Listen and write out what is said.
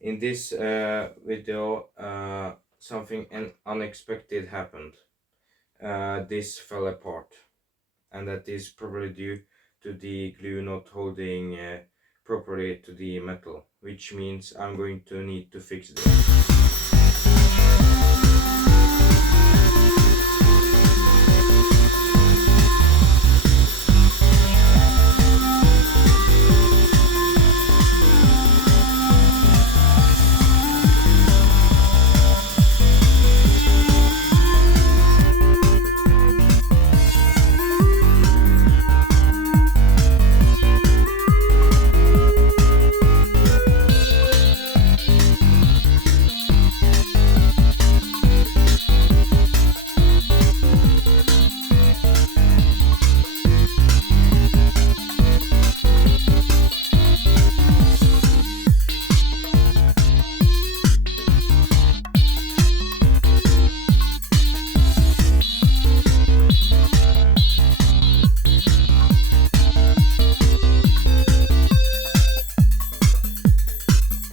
In this video, something unexpected happened. This fell apart, and that is probably due to the glue not holding properly to the metal, which means I'm going to need to fix this.